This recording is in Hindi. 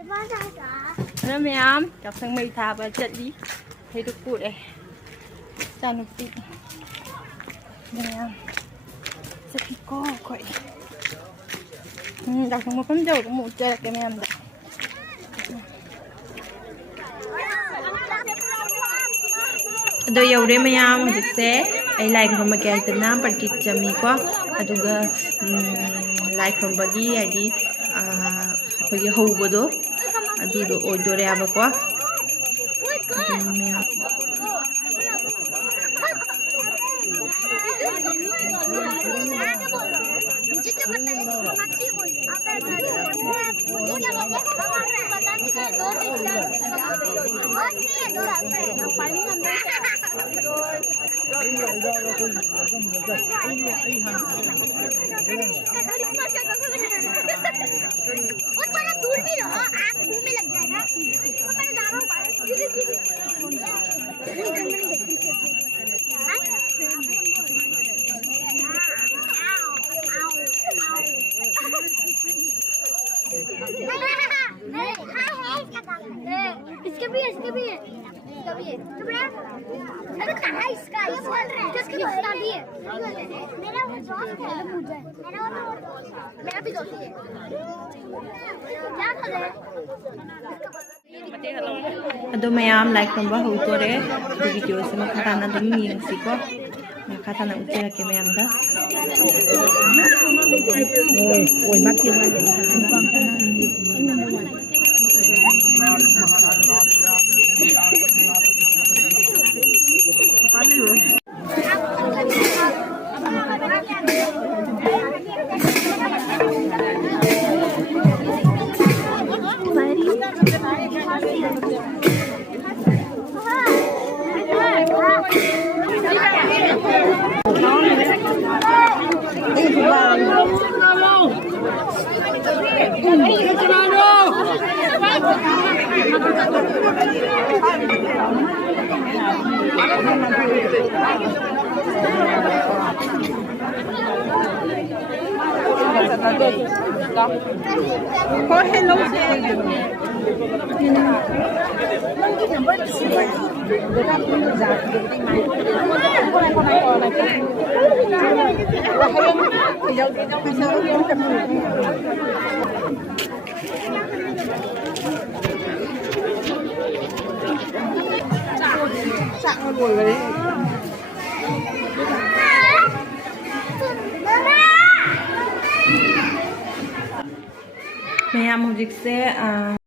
Ano ma'am, kapsang may taba dyan di. Hiduk po eh. Sanupi. Ma'am. Sakit ko ko eh. Kapsang mo pang daw, kumutsa ka ma'am da. Ado yaure mayam hujikse ai like from magayta na partit chami ko aduga like from bagi adi hoye houbodo adudo oidore abako adu mayam मुझे क्या पता है मच्छी बोल मुझे क्या पता है बताने का दो बहुत नहीं है दो पानी अंदर बहुत बड़ा दूर भी हो आँख मुंह में लग जाएगा मैं जा रहा हूँ इसके भी है इसका भी है अरे कहाँ इसका ये बोल रहे हैं इसका भी है मेरा वो दोस्त है मेरा भी दोस्त है क्या कर रहे हैं ado mayam like from ba hutore video se makata na dum yeng siko makata na utira ke mayam da oi makki ma hello Mayam hujik se